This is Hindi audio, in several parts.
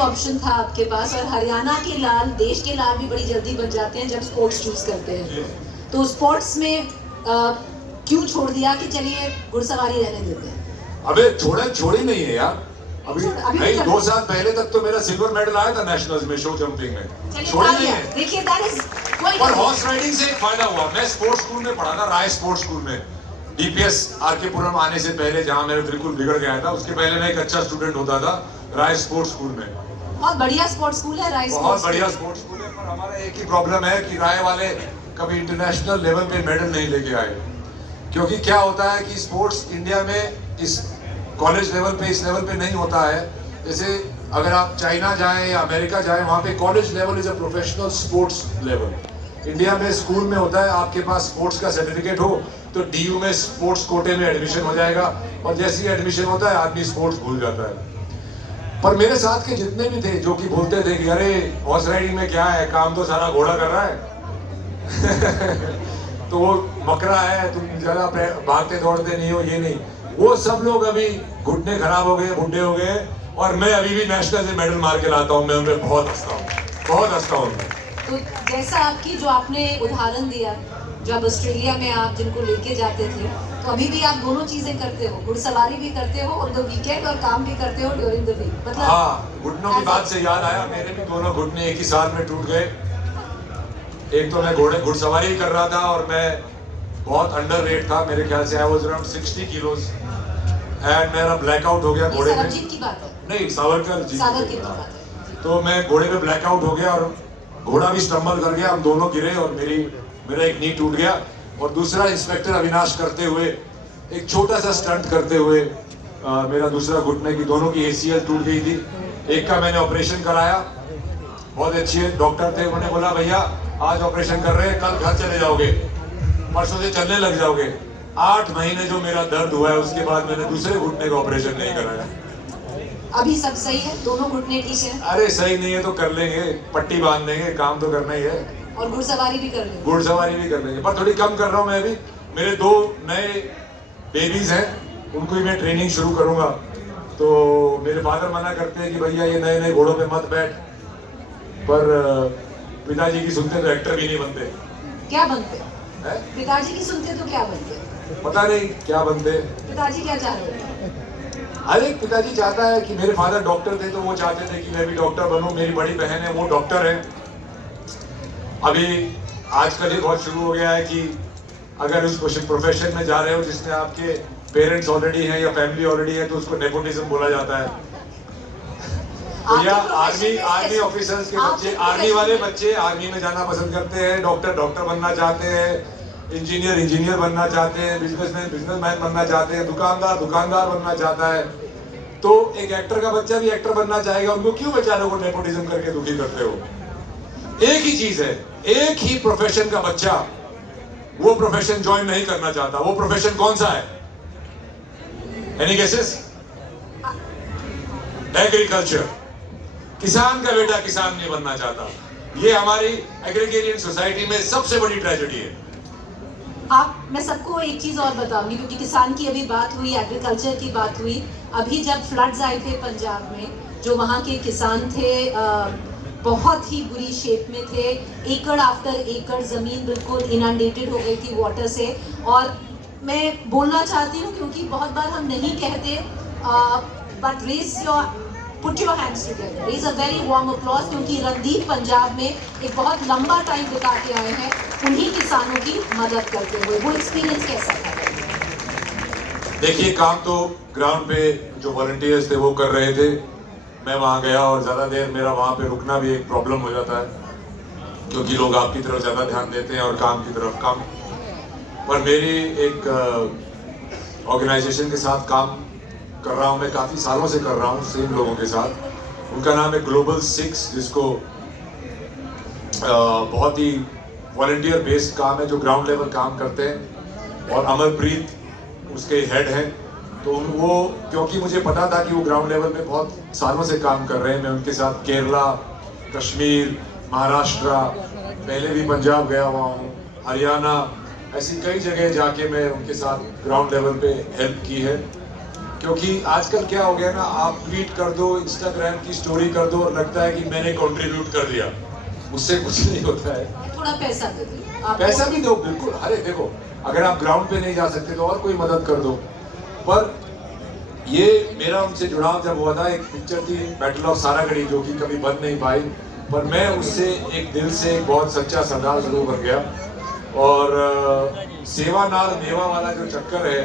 एक ऑप्शन था आपके पास, और हरियाणा के लाल, देश के लाल भी बड़ी जल्दी बन जाते हैं जब स्पोर्ट्स चूज करते हैं। तो स्पोर्ट्स में क्यों छोड़ दिया कि चलिए घुड़सवारी रहने देते हैं? अबे छोड़ी नहीं है यार। अभी नहीं, 2 साल पहले तक तो मेरा सिल्वर मेडल आया था नेशनल्स में शो जंपिंग में। छोड़ी नहीं है। देखिए दैट इज पर हॉर्स राइडिंग से एक फायदा हुआ। मैं स्पोर्ट्स स्कूल में पढ़ा था, राय स्पोर्ट्स स्कूल में, डीपीएस आरकेपुरम आने से पहले, जहां मैं बिल्कुल बिगड़ गया था। उसके पहले मैं एक अच्छा स्टूडेंट होता था राय स्पोर्ट्स स्कूल में। बहुत बढ़िया स्पोर्ट्स स्कूल है राय। बहुत बढ़िया स्पोर्ट्स स्कूल है, पर हमारा एक ही प्रॉब्लम है कि राय वाले कभी इंटरनेशनल लेवल पे मेडल नहीं लेके आए। क्योंकि क्या होता है कि स्पोर्ट्स इंडिया में इस कॉलेज लेवल पे, इस लेवल पे नहीं होता है। जैसे अगर आप चाइना जाएं या अमेरिका जाएं, वहाँ पे college level is a professional sports level. India में स्कूल में होता है, आपके पास स्पोर्ट्स का सर्टिफिकेट हो तो डीयू में स्पोर्ट्स कोटे में एडमिशन हो जाएगा, और जैसे ही एडमिशन होता है आदमी स्पोर्ट्स भूल जाता है। पर मेरे साथ के जितने भी थे जो कि बोलते थे कि अरे हॉर्स राइडिंग में क्या है, काम तो सारा घोड़ा कर रहा है तो वो मकरा है, तुम ज्यादा भागते दौड़ते नहीं हो, ये नहीं। वो सब लोग अभी घुटने खराब हो गए, बुढ़े हो गए, और मैं अभी भी नेशनल से मेडल मार के लाता हूँ। मैं उनमें बहुत हंसता हूँ। तो जैसा आपकी जो आपने उदाहरण दिया, जब ऑस्ट्रेलिया में आप जिनको लेके जाते थे, तो अभी भी आप दोनों चीजें करते हो, घुड़सवारी भी करते हो ऑन द वीकेंड और काम भी करते हो ड्यूरिंग द वीक। मतलब हाँ, घुटनों की बात से याद आया, मेरे भी दोनों घुटने एक ही साल में टूट गए। एक तो मैं घुड़सवारी कर रहा था और मैं बहुत अंडर वेट था, मेरे ख्याल से I was around 60 kilos, and मेरा ब्लैकआउट हो गया घोड़े में। की बात है? नहीं, सावरकर जी की बात है। तो मैं घोड़े पे ब्लैकआउट हो गया और घोड़ा भी स्टम्बल कर गया, हम दोनों गिरे और मेरा एक नी टूट गया। और दूसरा इंस्पेक्टर अविनाश करते हुए, एक छोटा सा स्टंट करते हुए मेरा दूसरा घुटने की, दोनों की ACL टूट गई थी। एक का मैंने ऑपरेशन कराया, बहुत अच्छे डॉक्टर थे, उन्होंने बोला भैया आज ऑपरेशन कर रहे हैं, कल घर चले जाओगे, परसों से चलने लग जाओगे। 8 महीने जो मेरा दर्द हुआ है, उसके बाद मैंने दूसरे घुटने का ऑपरेशन नहीं कराया। अभी सब सही है? दोनों घुटने ठीक है? अरे सही नहीं है तो कर लेंगे, पट्टी बांध देंगे, काम तो करना ही है। और घुड़सवारी भी कर लेंगे? घुड़सवारी भी कर लेंगे, पर थोड़ी कम कर रहा हूँ मैं अभी। मेरे 2 नए बेबीज हैं, उनको ही मैं ट्रेनिंग शुरू करूंगा। तो मेरे फादर मना करते हैं कि भैया ये नए घोड़ों पे मत बैठ, पर पिताजी की सुनते तो एक्टर भी नहीं बनते। क्या बनते हैं? पिताजी की सुनते तो क्या बनते? पता नहीं क्या बनते। पिताजी क्या चाहते हैं? हर एक पिताजी चाहता है कि मेरे फादर डॉक्टर थे तो वो चाहते थे कि मैं भी डॉक्टर बनूं। मेरी बड़ी बहन है, वो डॉक्टर है। अभी आजकल ये बहुत शुरू हो गया है कि अगर उस प्रोफेशन में जा रहे हो जिसमें आपके पेरेंट्स ऑलरेडी हैं या फैमिली ऑलरेडी है, तो उसको नेपोटिज्म बोला जाता है। तो या आर्मी ऑफिसर्स के बच्चे, आर्मी वाले बच्चे आर्मी में जाना पसंद करते हैं, डॉक्टर बनना चाहते हैं, इंजीनियर बनना चाहते हैं, बिजनेसमैन बनना चाहते हैं, दुकानदार बनना चाहता है। तो एक एक्टर का बच्चा भी एक्टर बनना चाहेगा। उनको क्यों बेचारों को नेपोटिज्म करके दुखी करते हो? एक ही चीज है, एक ही प्रोफेशन का बच्चा वो प्रोफेशन ज्वाइन नहीं करना चाहता। वो प्रोफेशन कौन सा है? Any guesses? एग्रीकल्चर। किसान का बेटा किसान नहीं बनना चाहता। ये हमारी एग्रीगेरियन सोसाइटी में सबसे बड़ी ट्रेजेडी है। मैं सबको एक चीज और बताऊंगी, क्योंकि किसान की अभी बात हुई, एग्रीकल्चर की बात हुई। अभी जब फ्लड्स आए थे पंजाब में, जो वहाँ के किसान थे बहुत ही बुरी शेप में थे। एकड़ आफ्टर एकड़ जमीन बिल्कुल इनंडेटेड हो गई थी वाटर से। और मैं बोलना चाहती हूँ, क्योंकि बहुत बार हम नहीं कहते, but put your hands together, raise a very warm applause, क्योंकि रणदीप पंजाब में एक बहुत लंबा टाइम बिता के आए हैं उन्हीं किसानों की मदद करते हुए। वो एक्सपीरियंस कैसा था? देखिए, काम तो ग्राउंड पे जो वॉलंटियर्स थे वो कर रहे थे। मैं वहाँ गया और ज़्यादा देर मेरा वहाँ पे रुकना भी एक प्रॉब्लम हो जाता है, क्योंकि लोग आपकी तरफ ज़्यादा ध्यान देते हैं और काम की तरफ कम। पर मेरी एक ऑर्गेनाइजेशन के साथ काम कर रहा हूँ, मैं काफ़ी सालों से कर रहा हूँ सेम लोगों के साथ। उनका नाम है ग्लोबल 6, जिसको बहुत ही वॉलंटियर बेस्ड काम है, जो ग्राउंड लेवल काम करते हैं। और अमरप्रीत उसके हेड हैं। तो वो, क्योंकि मुझे पता था कि वो ग्राउंड लेवल में बहुत सालों से काम कर रहे हैं, मैं उनके साथ केरला, कश्मीर, महाराष्ट्र, पहले भी पंजाब गया हुआ हूँ, हरियाणा, ऐसी कई जगह जाके मैं उनके साथ ग्राउंड लेवल पे हेल्प की है। क्योंकि आजकल क्या हो गया ना, आप ट्वीट कर दो, इंस्टाग्राम की स्टोरी कर दो और लगता है कि मैंने कंट्रीब्यूट कर दिया, उससे कुछ नहीं होता है। थोड़ा पैसा दे दो आप, पैसा भी दो, बिल्कुल। अरे देखो, अगर आप ग्राउंड पे नहीं जा सकते तो और कोई मदद कर दो। पर ये मेरा उनसे जुड़ाव जब हुआ था, एक पिक्चर थी बैटल ऑफ सारागढ़ी जो कि कभी बन नहीं पाई, पर मैं उससे एक दिल से एक बहुत सच्चा सरदार जरूर बन गया। और सेवा नाल मेवा वाला जो चक्कर है,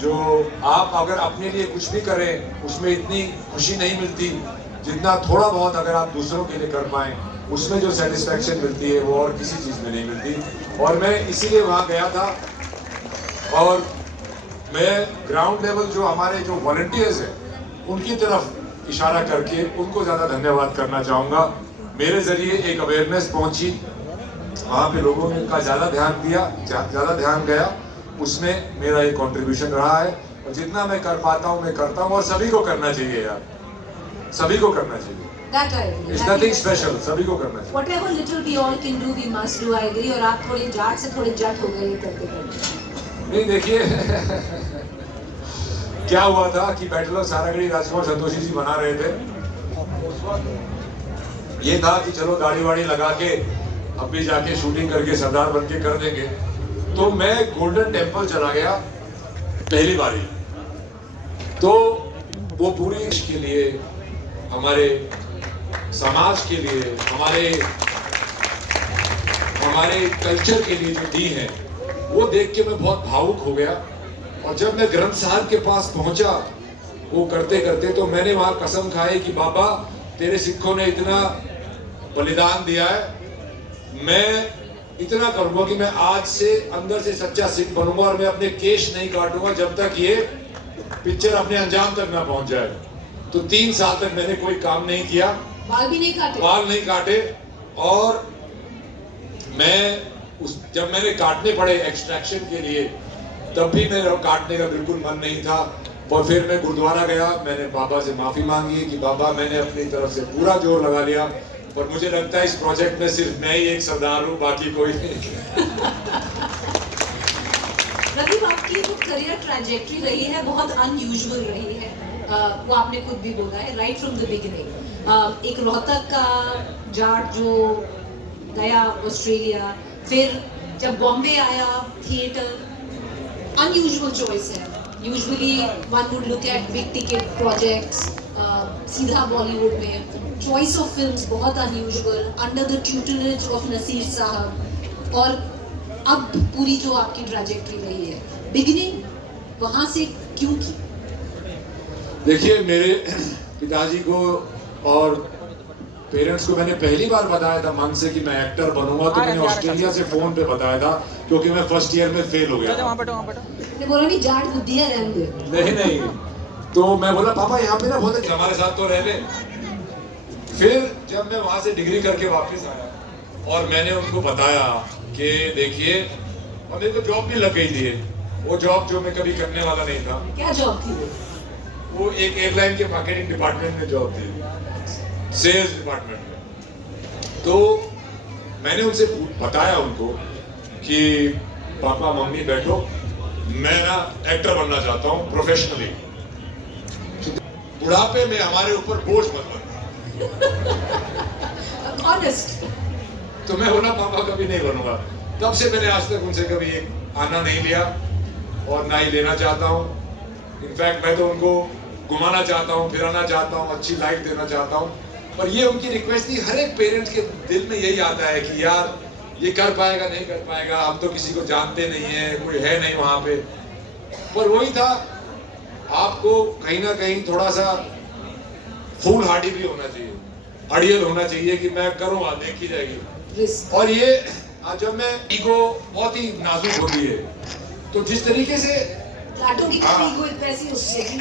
जो आप अगर अपने लिए कुछ भी करें उसमें इतनी खुशी नहीं मिलती जितना थोड़ा बहुत अगर आप दूसरों के लिए कर पाएं, उसमें जो सेटिस्फैक्शन मिलती है वो और किसी चीज़ में नहीं मिलती। और मैं इसीलिए वहाँ गया था। और मैं ग्राउंड लेवल जो हमारे जो वॉलंटियर्स हैं उनकी तरफ इशारा करके उनको ज़्यादा धन्यवाद करना चाहूँगा। मेरे ज़रिए एक अवेयरनेस पहुँची, वहाँ पे लोगों ने का ज़्यादा ध्यान दिया, ज़्यादा ध्यान गया, उसमें मेरा एक कंट्रीब्यूशन रहा है। और जितना मैं कर पाता हूँ मैं करता हूँ, और सभी को करना चाहिए यार, सभी को करना चाहिए। That I agree. It's nothing special, सभी को करना चाहिए। Whatever little we all can do, we must do. I agree. और आप थोड़े जाट से थोड़े जट हो गए ये करते करते। नहीं देखिए क्या हुआ था कि बैटल ऑफ सारागढ़ी राजकुमार संतोषी जी बना रहे थे। उस वक्त ये था कि चलो गाड़ी वाड़ी लगा के अब भी जाके शूटिंग करके सरदार बन के कर देंगे। तो मैं गोल्डन टेम्पल चला गया पहली बारी। तो वो पूरी देश के लिए, हमारे समाज के लिए, हमारे कल्चर के लिए जो दी है, वो देख के मैं बहुत भावुक हो गया। और जब मैं ग्रंथ साहब के पास पहुंचा वो करते करते, तो मैंने वहां कसम खाई कि बाबा तेरे सिखों ने इतना बलिदान दिया है, मैं इतना करूंगा कि मैं आज से अंदर से सच्चा सिख बनूंगा और मैं अपने केश नहीं काटूंगा जब तक ये पिक्चर अपने अंजाम तक ना पहुंच जाए। तो 3 साल तक मैंने कोई काम नहीं किया, बाल भी नहीं काटे, बाल नहीं काटे। और मैं जब मैंने काटने पड़े एक्सट्रैक्शन के लिए, तब भी मेरा काटने का बिल्कुल मन नहीं था। और फिर मैं गुरुद्वारा गया, मैंने बाबा से माफी मांगी कि बाबा मैंने अपनी तरफ से पूरा जोर लगा लिया, पर मुझे लगता है इस प्रोजेक्ट में सिर्फ मैं ही एक सरदार हूँ, बाकी कोई नहीं। प्रदीप, आपकी जो करियर ट्रैजेक्टरी रही है बहुत अनयूजुअल रही है। वो आपने खुद भी बोला है, राइट फ्रॉम द बिगिनिंग। एक रोहतक का जाट जो गया ऑस्ट्रेलिया, फिर जब बॉम्बे आया थिएटर, अनयूजुअल चॉइस है। Usually one would look at big ticket projects, सीधा बॉलीवुड में। चॉइस ऑफ फिल्म्स बहुत unusual, under the tutelage of Naseer साहब। और अब पूरी जो आपकी ट्रैजेक्टरी रही है, बिगिनिंग वहाँ से क्यों की? देखिए, मेरे पिताजी को और पेरेंट्स को मैंने पहली बार बताया था मन से कि मैं एक्टर बनूंगा, तो मैंने ऑस्ट्रेलिया से फोन पे बताया था, क्योंकि मैं फर्स्ट ईयर में फेल हो गया। मैंने बोला नहीं, जाट बुद्धि है, रहने दे। नहीं, तो मैं बोला पापा यहाँ पे ना बहुत हमारे साथ तो रह ले। फिर जब मैं वहां से डिग्री करके वापस आया और मैंने उनको बताया कि देखिए, और मेरे को जॉब भी लग गई थी, वो जॉब जो मैं कभी करने वाला नहीं था। क्या जॉब थी वो एक एयरलाइन के मार्केटिंग डिपार्टमेंट में जॉब थी, सेल्स डिपार्टमेंट में। तो मैंने उनसे बताया उनको कि पापा मम्मी बैठो, मैं ना एक्टर बनना चाहता हूँ प्रोफेशनली, बुढ़ापे में हमारे ऊपर बोझ मत बनना। ऑनेस्ट। तो मैं बोला पापा कभी नहीं बनूंगा। तब से मैंने आज तक उनसे कभी एक आना नहीं लिया और ना ही लेना चाहता हूँ। इनफैक्ट मैं तो उनको घुमाना चाहता हूँ, फिराना चाहता हूँ, अच्छी लाइफ देना चाहता हूँ। पर ये उनकी रिक्वेस्ट थी। हर एक पेरेंट्स के दिल में यही आता है कि यार ये कर पाएगा नहीं कर पाएगा, हम तो किसी को जानते नहीं है, कोई है नहीं वहां पे। पर वही था, आपको कहीं ना कहीं थोड़ा सा फूल हार्डी भी होना चाहिए, अड़ियल होना चाहिए कि मैं करूँगा, देखी जाएगी। और ये जब मैं ईगो बहुत ही नाजुक होती है, तो जिस तरीके से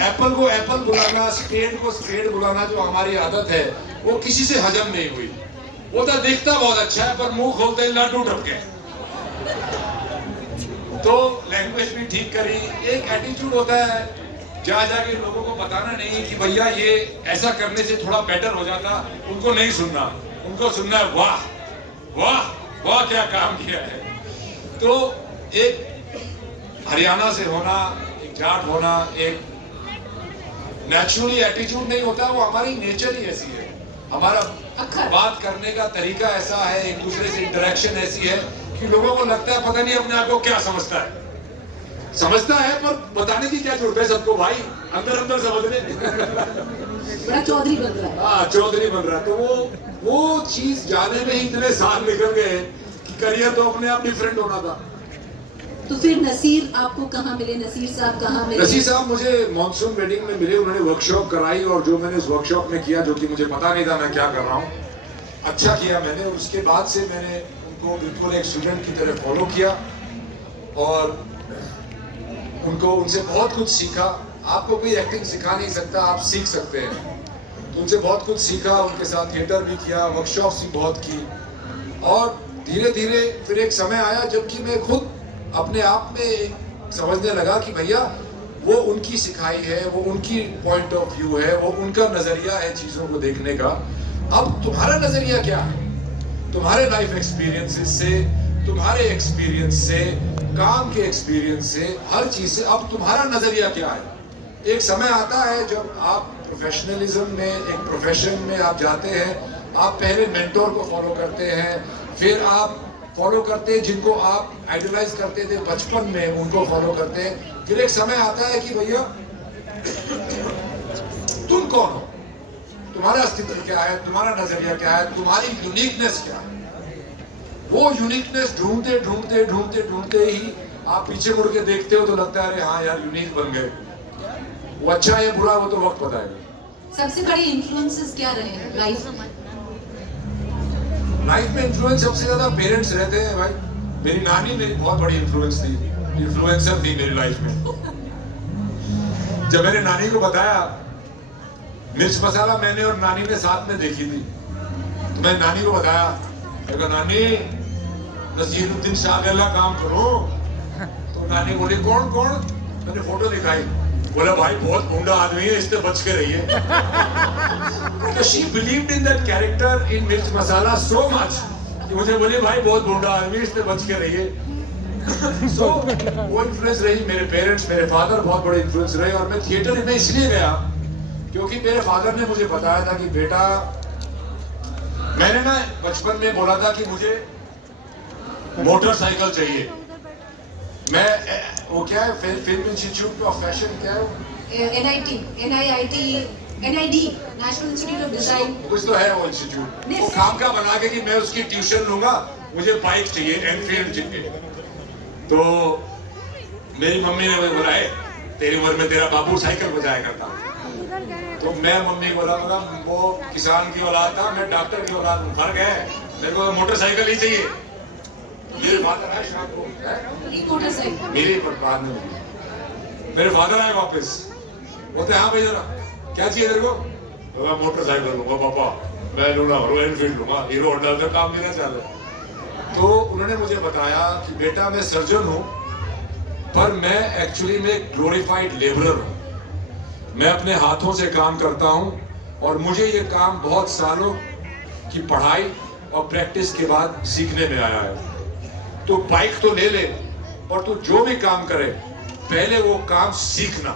एप्पल को एप्पल बुलाना, स्पेड को स्पेड बुलाना जो हमारी आदत है, वो किसी से हजम नहीं हुई। वो तो दिखता बहुत अच्छा है पर मुंह खोलते ही लड्डू टपके। तो लैंग्वेज भी ठीक करी। एक एटीट्यूड होता है, जा जाके लोगों को बताना नहीं कि भैया ये ऐसा करने से थोड़ा बेटर हो जाता। उनको नहीं सुनना, उनको सुनना है वाह वाह वाह क्या काम किया है। तो एक हरियाणा से होना, एक जाट होना, एक नेचुरली एटीट्यूड नहीं होता, वो हमारी नेचर ही ऐसी है, हमारा बात करने का तरीका ऐसा है, एक दूसरे से इंटरेक्शन ऐसी है कि लोगों को लगता है पता नहीं अपने आप को क्या समझता है पर बताने की क्या जरूरत है सबको भाई, अंदर अंदर समझ ले। बड़ा चौधरी बन रहा है। हाँ, चौधरी बन रहा है। तो वो चीज जाने में ही इतने साल निकल गए कि करियर तो अपने आप डिफरेंट होना था। तो फिर नसीर आपको कहाँ मिले? नसीर साहब कहाँ मिले? नसीर साहब मुझे मॉनसून वेडिंग में मिले, उन्होंने वर्कशॉप कराई और जो मैंने उस वर्कशॉप में किया, जो कि मुझे पता नहीं था मैं क्या कर रहा हूँ, अच्छा किया मैंने। उसके बाद से मैंने उनको बिल्कुल एक स्टूडेंट की तरह फॉलो किया और उनसे बहुत कुछ सीखा। आपको कोई एक्टिंग सिखा नहीं सकता, आप सीख सकते हैं। तो उनसे बहुत कुछ सीखा, उनके साथ थिएटर भी किया, वर्कशॉप्स भी बहुत की और धीरे धीरे फिर एक समय आया जबकि मैं खुद अपने आप में समझने लगा कि भैया वो उनकी सिखाई है, वो उनकी पॉइंट ऑफ व्यू है, वो उनका नजरिया है चीजों को देखने का। अब तुम्हारा नजरिया क्या है? तुम्हारे लाइफ एक्सपीरियंसेस से, तुम्हारे एक्सपीरियंस से, काम के एक्सपीरियंस से, हर चीज से अब तुम्हारा नजरिया क्या है? एक समय आता है जब आप प्रोफेशनलिज्म में, एक प्रोफेशन में आप जाते हैं, आप पहले मेंटोर को फॉलो करते हैं, फिर आप फॉलो करते हैं जिनको आप आइडलाइज करते थे बचपन में, उनको फॉलो करते हैं। फिर एक समय आता है कि भैया तुम कौन हो, तुम्हारा अस्तित्व क्या है, तुम्हारा नजरिया क्या है, तुम्हारी यूनिकनेस क्या है। वो यूनिकनेस ढूंढते ढूंढते ढूंढते ढूंढते ही आप पीछे मुड़ के देखते हो तो लगता है अरे हाँ यार यूनिक बन गए। वो अच्छा है बुरा वो तो वक्त बताएगा। सबसे बड़े इन्फ्लुएंसेस क्या रहे हैं लाइफ में? लाइफ में इन्फ्लुएंस सबसे ज्यादा पेरेंट्स रहते हैं भाई। मेरी नानी मेरी बहुत बड़ी इन्फ्लुएंसर थी मेरी लाइफ में। जब मैंने नानी को बताया, मिर्च मसाला मैंने और नानी ने साथ में देखी थी, तो मैं नानी को बताया, मैं नानी नसीरुद्दीन शाह का काम करो। तो नानी बोली कौन कौन? मैंने फोटो दिखाई, बोला भाई बहुत गुंडा आदमी है, इससे बच के रहिए। तो she believed in that character in मिर्च मसाला सो मच कि मुझे बोली भाई बहुत गुंडा आदमी है, इससे बच के रहिए। सो वो इन्फ्लुएंस रही। मेरे पेरेंट्स, मेरे फादर बहुत बड़े इन्फ्लुएंस रहे। और मैं थिएटर में इसलिए गया क्योंकि मेरे फादर ने मुझे बताया था कि बेटा, मैंने ना बचपन में बोला था कि मुझे मोटरसाइकिल चाहिए। मैं वो क्या है, फिल्म इंस्टीट्यूट ऑफ फैशन क्या है, NIT, NID, national institute of design, कुछ तो है वो इंस्टीट्यूट। वो काम का बना के कि मैं उसकी ट्यूशन लूंगा, मुझे बाइक चाहिए, एनफील्ड चाहिए। तो मेरी मम्मी ने मुझे बोला तेरी उम्र में तेरा बाबू साइकिल बजाया करता। तो मैं मम्मी को बोला वो किसान की औलाद था, मैं डॉक्टर की औलाद हूँ, फर्क है, मेरे को मोटरसाइकिल ही चाहिए। मेरे फादर आए शाम को, मोटरसाइकिल मेरी बाद में मेरे फादर आए वापस, बोलते हाँ भाई जरा क्या चाहिए तेरे को? तो मैं मोटरसाइकिल लूंगा पापा, मैं लूंगा रॉयल एनफील्ड लूंगा, हीरो होंडा का काम देना चाह रहा। तो उन्होंने मुझे बताया कि बेटा मैं सर्जन हूँ, पर मैं एक्चुअली में ग्लोरीफाइड लेबरर हूँ। मैं अपने हाथों से काम करता हूँ और मुझे ये काम बहुत सालों की पढ़ाई और प्रैक्टिस के बाद सीखने में आया है। तो बाइक तो ले ले, और तू जो भी काम करे पहले वो काम सीखना,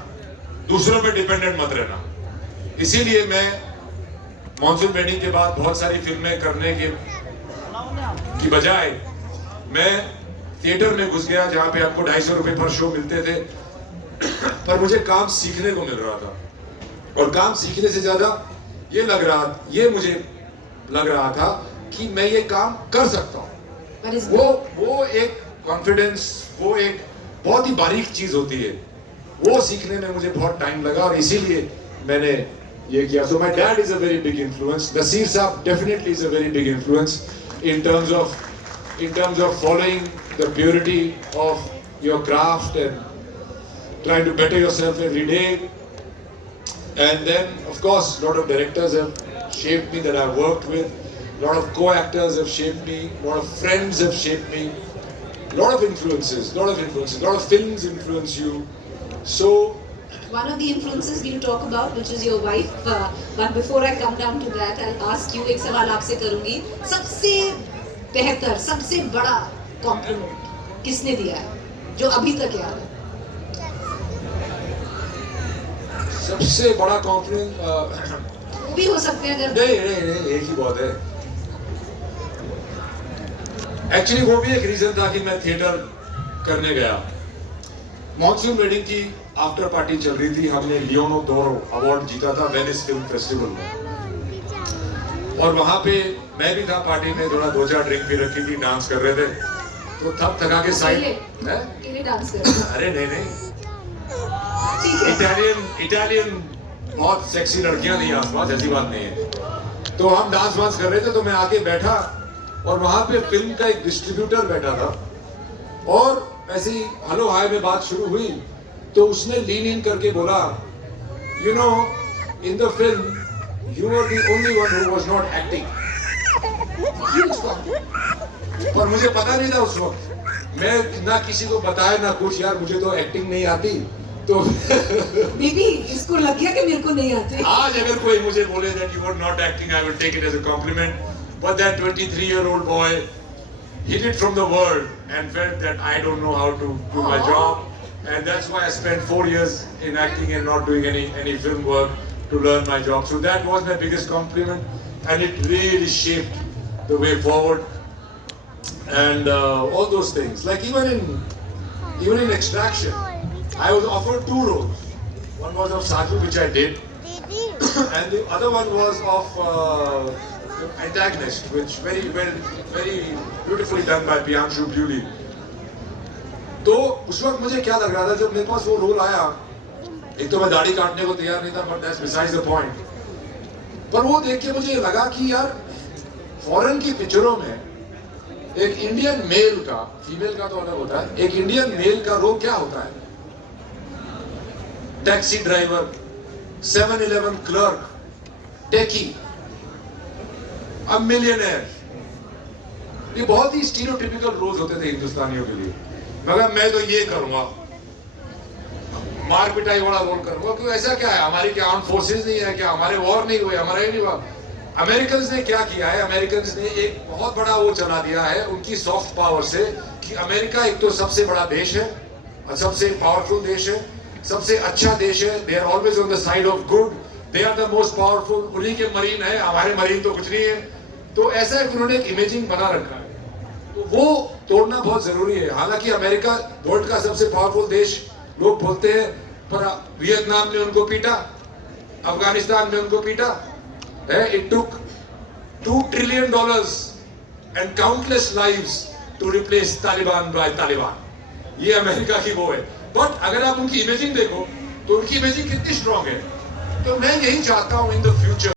दूसरों पे डिपेंडेंट मत रहना। इसीलिए मैं मॉनसून वेडिंग के बाद बहुत सारी फिल्में करने की बजाय मैं थिएटर में घुस गया, जहां पे आपको 250 रुपए पर शो मिलते थे, पर मुझे काम सीखने को मिल रहा था। और काम सीखने से ज्यादा ये मुझे लग रहा था कि मैं ये काम कर सकता हूँ। वो एक कॉन्फिडेंस, वो एक बहुत ही बारीक चीज होती है, वो सीखने में मुझे बहुत टाइम लगा और इसीलिए मैंने ये किया। So my dad is a very big influence. Naseer साहब definitely is a very big influence in terms of following the purity of your craft and trying to better yourself every day. And then of course a lot of directors have shaped me that I've worked with, a lot of co-actors have shaped me, a lot of friends have shaped me, a lot of influences, a lot of films influence you. So one of the influences we'll talk about, which is your wife, but before I come down to that, I'll ask you, एक सवाल आपसे करूंगी, सबसे बेहतर, सबसे बड़ा कॉम्प्लीमेंट किसने दिया है जो अभी तक याद है? सबसे बड़ा कॉम्प्लीमेंट वो भी हो सकते हैं अगर नहीं, एक ही बहुत है। एक्चुअली वो भी एक रीजन था कि मैं थिएटर करने गया। मॉनसून वेडिंग की आफ्टर पार्टी चल रही थी, हमने लियोनो डोरो अवार्ड जीता था वेनिस फिल्म फेस्टिवल में, और वहां पे मैं भी था पार्टी में, थोड़ा 2-4 ड्रिंक भी रखी थी, डांस कर रहे थे, तो थक थका के साइड अकेले डांस कर रहे हैं। अरे नहीं, ठीक है। इटालियन बहुत सेक्सी लड़कियां थी आसपास, ऐसी बात नहीं है। तो हम डांस वांस कर रहे थे, तो मैं आके बैठा और वहां पे फिल्म का एक डिस्ट्रीब्यूटर बैठा था, और ऐसे ही हेलो हाय में बात शुरू हुई, तो उसने लीन इन करके बोला, you know in the film you were the only one who was not acting. पर मुझे पता नहीं था उस वक्त, मैं ना किसी को बताया ना कुछ, यार मुझे तो एक्टिंग नहीं आती। तो बीबी इसको लग गया कि मेरे को नहीं आती। आज अगर कोई मुझे बोले that you were not acting, I would take it as a compliment. But that 23-year-old boy hid it from the world and felt that I don't know how to do my job, and that's why I spent 4 years in acting and not doing any film work to learn my job. So that was my biggest compliment, and it really shaped the way forward. And all those things, like even in Extraction, I was offered 2 roles. One was of Saju, which I did, and the other one was of antagonist, which very beautifully done by Piyanshu Bewley. तो उस वक्त मुझे क्या लग रहा था जब मेरे पास वो रोल आया, एक तो मैं दाढ़ी काटने को तैयार नहीं था, but that's besides the point. पर वो देख के मुझे लगा कि यार फॉरेन की पिक्चरों में एक इंडियन मेल का, फीमेल का तो अलग होता है, एक इंडियन मेल का रोल क्या होता है? टैक्सी ड्राइवर, 7-Eleven क्लर्क, टेकी, अब मिलियनेयर, ये बहुत ही स्टीरियोटिपिकल रोल्स होते थे हिंदुस्तानियों के लिए। मगर मैं तो ये करूंगा, मार पिटाई वाला रोल करूंगा, क्योंकि ऐसा क्या है, हमारी क्या आर्म फोर्सेस नहीं है क्या, हमारे वॉर नहीं हुए, हमारा ही नहीं हुआ। अमेरिकन ने क्या किया है, अमेरिकन ने एक बहुत बड़ा वो चला दिया है उनकी सॉफ्ट पावर से, कि अमेरिका एक तो सबसे बड़ा देश है और सबसे पावरफुल देश है, सबसे अच्छा देश है, they are always on the side of good, they are the most powerful, उन्हीं के मरीन है, हमारे मरीन तो कुछ नहीं है। तो ऐसा है कि उन्होंने एक इमेजिंग बना रखा है, तो वो तोड़ना बहुत जरूरी है। हालांकि अमेरिका वर्ल्ड का सबसे पावरफुल देश लोग बोलते हैं, पर वियतनाम ने उनको पीटा, अफगानिस्तान में उनको पीटा, it took $2 trillion and countless lives to replace Taliban by Taliban. ये अमेरिका की वो है। बट अगर आप उनकी इमेजिंग देखो तो उनकी इमेजिंग कितनी स्ट्रॉन्ग है। तो मैं यही चाहता हूं इन द फ्यूचर